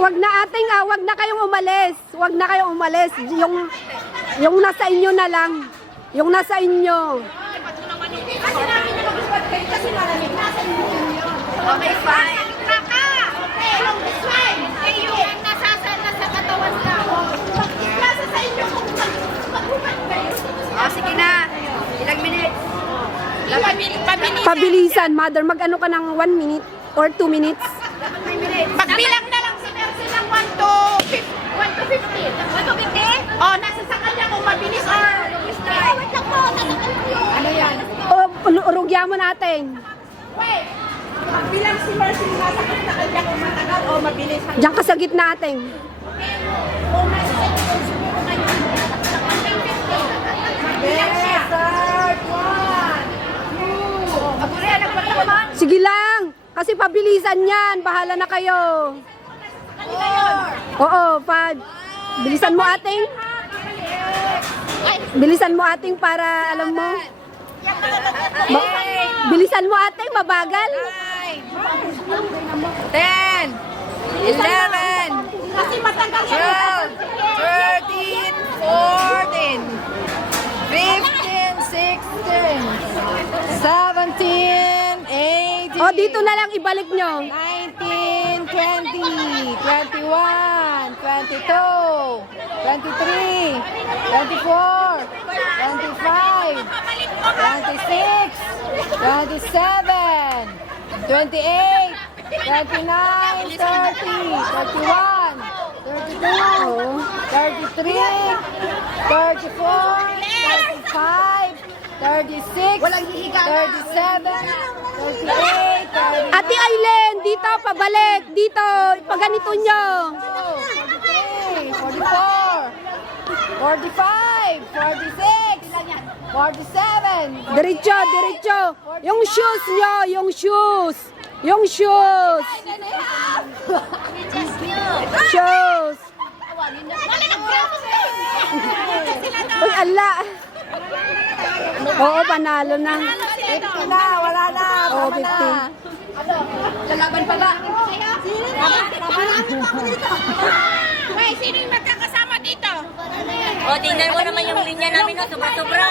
wag na ating, wag na kayong umalis. Wag na kayong umalis. Yung nasa inyo na lang. Yung nasa inyo. Okay, fine. Okay, along this line. Okay, yung nasa katawan ka. Nasa sa inyo kung mag-upat kayo. Sige na. Ilang minutes? Pabilisan, mother. Mag-ano ka ng 1 minute or 2 minutes? Pagbilang na lang si Mercy ng 1 to 50. 1 to 50? Oh, nasa sa kanya kung mabilis or wait lang po. Ano yan? O, rugya mo natin. Wait. Pagbilang si Mercy nasa kanya kung matagal o mabilis. Diyan ka sa gitna ating. Kung nasa sa inyo kung siguro kayo. Pagbilang siya. Start 1, 2. Abure, nagpataman. Sige lang. Kasi pabilisan yan. Bahala na kayo. 4. Oo, Pad. Bilisan mo ating. Bilisan mo ating para alam mo. Bilisan mo ating, mabagal. 10, 11, kasi matagal 12, 13, 14, 15, 16, 17, 18, O, dito na lang ibalik nyo. 19, 20, 21, 22, 23, 24, 25, 26, 27, 28, 29, 30, 31, 32, 33, 34, 35, 36, 37, 38, 39, Ate Aileen, dito, pabalik. Dito, paganito nyo. 43, 44, 45, 46, 47. Diretso, diretso. Yung shoes nyo, yung shoes. Yung shoes. Shoes. Uy, ala. Oo, panalo na. 50 na, wala na. Oo, tama na. 50. Lalaban pala. May, sino yung magkakasama dito? O, tingnan mo naman yung linya namin, no? Sobra-sobra.